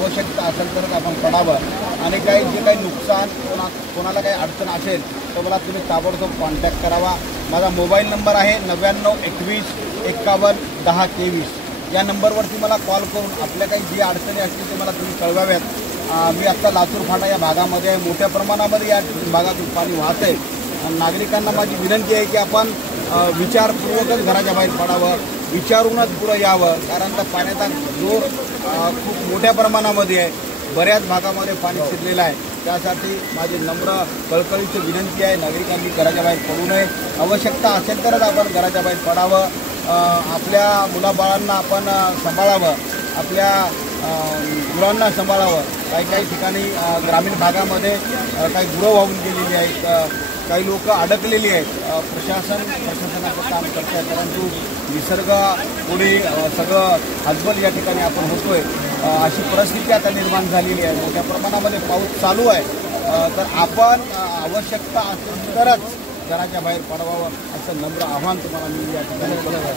आवश्यकता असेल तरच आपण पडावं आणि जे काही नुकसान कोणाला काही अडचण असेल तर मला तुम्ही ताबडतोब कॉन्टॅक्ट करावा। माझा मोबाईल नंबर आहे 9921511023। या नंबरवरती मला कॉल करून आपल्या काही जी अडचणी असतील ते मला तुम्ही कळवाव्यात। मी आता लातूर फाटा या भागामध्ये मोठ्या प्रमाणामध्ये या भागातून पाणी वाहत आहे आणि नागरिकांना माझी विनंती आहे की आपण विचारपूर्वकच घराच्या बाहेर पडावं, विचारूनच पुढं यावं, कारण त्या पाण्याचा जोर खूप मोठ्या प्रमाणामध्ये आहे, बऱ्याच भागामध्ये पाणी शिरलेलं आहे। त्यासाठी माझी नम्र कळकळीची विनंती आहे, नागरिकांनी घराच्या बाहेर पडू नये, आवश्यकता असेल तरच आपण घराच्या बाहेर पडावं, आपल्या मुलाबाळांना आपण सांभाळावं, आपल्या गुरांना सांभाळावं। काही ठिकाणी ग्रामीण भागामध्ये काही गुरं वाहून गेलेली आहेत, काही लोक अडकलेली आहेत। प्रशासनाचं काम करत आहे, परंतु निसर्ग पुढे सगळं हतबल या ठिकाणी आपण होतोय, अशी परिस्थिती आता निर्माण झालेली आहे। मोठ्या प्रमाणामध्ये पाऊस चालू आहे, तर आपण आवश्यकता असेल तरच घराच्या बाहेर पडावं असं नम्र आव्हान तुम्हाला मी या ठिकाणी केलं आहे।